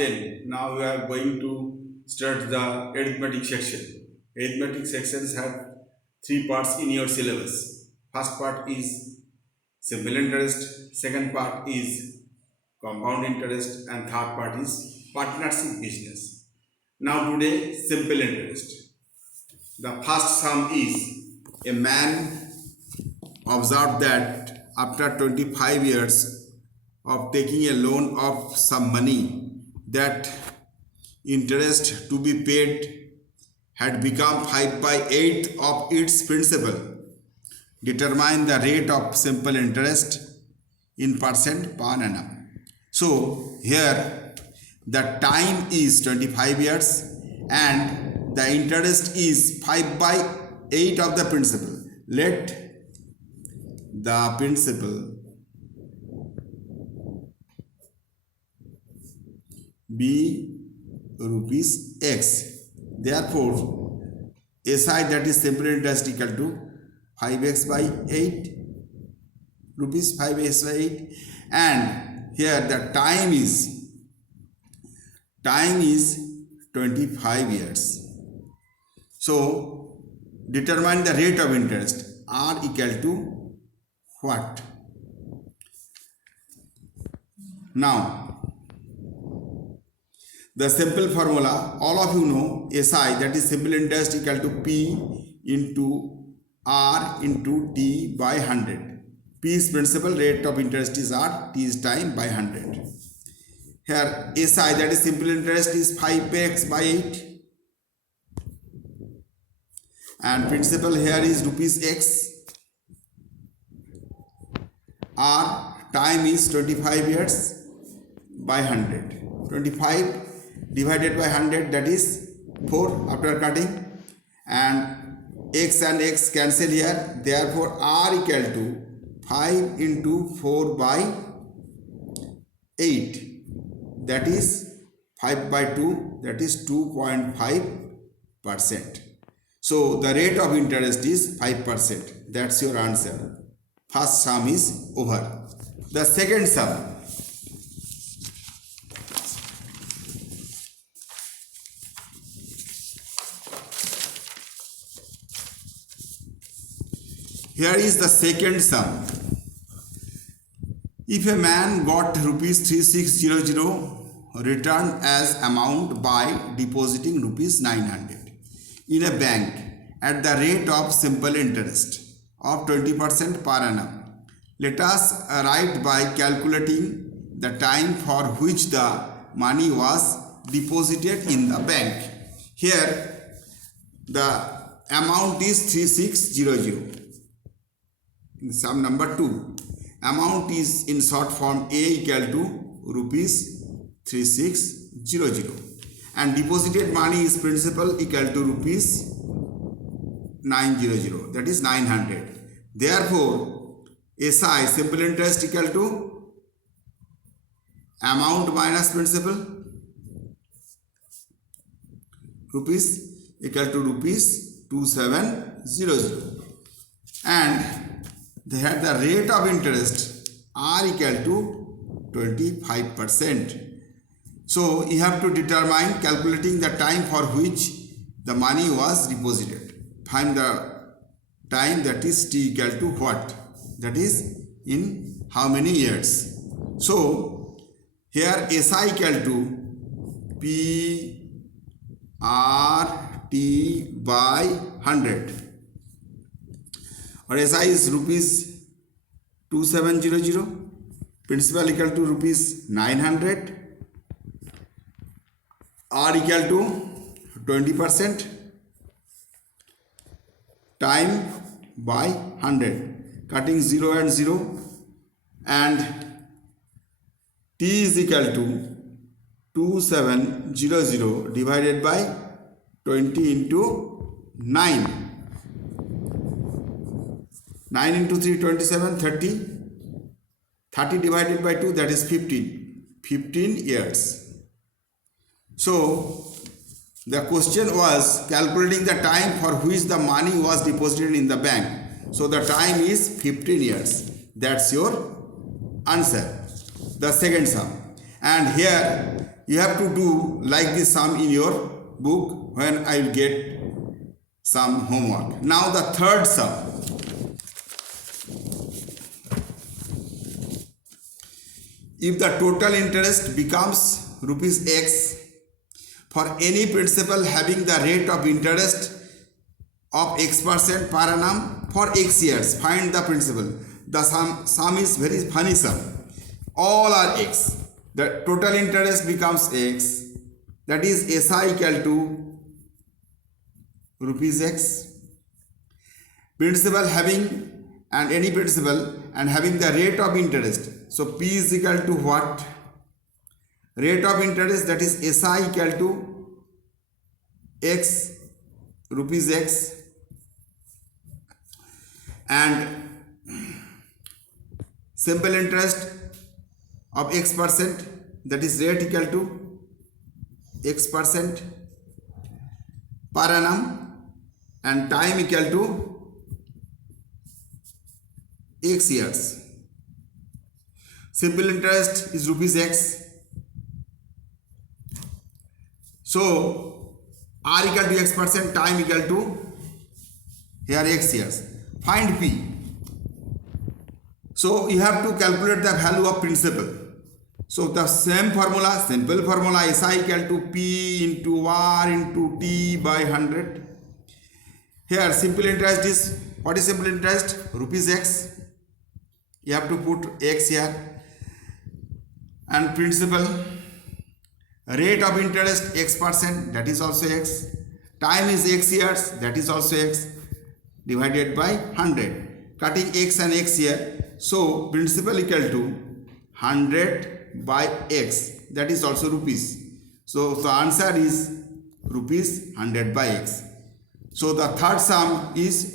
10. Now we are going to start the arithmetic section. Arithmetic sections have three parts in your syllabus. First part is simple interest, second part is compound interest, and third part is partnership business. Now today, simple interest. The first sum is a man observed that after 25 years of taking a loan of some money, that interest to be paid had become 5 by 8 of its principal. Determine the rate of simple interest in percent per annum. So here the time is 25 years and the interest is 5 by 8 of the principal. Let the principal be rupees X. Therefore, SI, that is simple interest, equal to 5x by 8, rupees 5x by 8, and here the time is 25 years. So determine the rate of interest. R equal to what? Now the simple formula, all of you know, SI, that is simple interest, equal to P into R into T by 100. P is principal, rate of interest is R, T is time by 100. Here SI, that is simple interest, is 5x by 8 and principal here is rupees X. R, time is 25 years by 100. 25 divided by 100, that is 4 after cutting, and x and x cancel here. Therefore R equal to 5 into 4 by 8, that is 5 by 2, that is 2.5%. So the rate of interest is 5%. That's your answer. First sum is over. The second sum. Here is the second sum. If a man got rupees 3600 returned as amount by depositing rupees 900 in a bank at the rate of simple interest of 20% per annum, let us write by calculating the time for which the money was deposited in the bank. Here the amount is 3600. Sum number 2, amount is in short form A equal to rupees 3600 and deposited money is principal equal to rupees 900, that is 900. Therefore SI, simple interest, equal to amount minus principal, rupees, equal to rupees 2700, and they had the rate of interest R equal to 25%. So you have to determine calculating the time for which the money was deposited. Find the time, that is T equal to what? That is in how many years? So here SI equal to P R T by 100. Or SI is rupees 2700, principal equal to rupees 900, R equal to 20%, time by 100, cutting 0 and 0, and T is equal to 2700 divided by 20 into 9. 9 into 3, 27, 30. 30 divided by 2, that is 15. 15 years. So the question was calculating the time for which the money was deposited in the bank. So the time is 15 years. That's your answer. The second sum. And here You have to do like this sum in your book when I will get some homework. Now the third sum. If the total interest becomes rupees X for any principal having the rate of interest of X% per annum for X years, find the principal. The sum is very funny sum. All are X. The total interest becomes X. That is SI equal to rupees X. Principal having and any principal and having the rate of interest. So P is equal to what? Rate of interest, that is SI equal to X, rupees X, and simple interest of X%, that is rate equal to X% per annum, and time equal to X years. Simple interest is rupees X. So R equal to X%, time equal to here X years. Find P. So you have to calculate the value of principal. So the same formula, simple formula, SI equal to P into R into T by 100. Here simple interest is, what is simple interest? Rupees X. You have to put X here. And principal, rate of interest X%, that is also X. Time is X years, that is also X, divided by 100. Cutting X and X here. So principal equal to 100 by X, that is also rupees. So the answer is rupees 100 by X. So the third sum is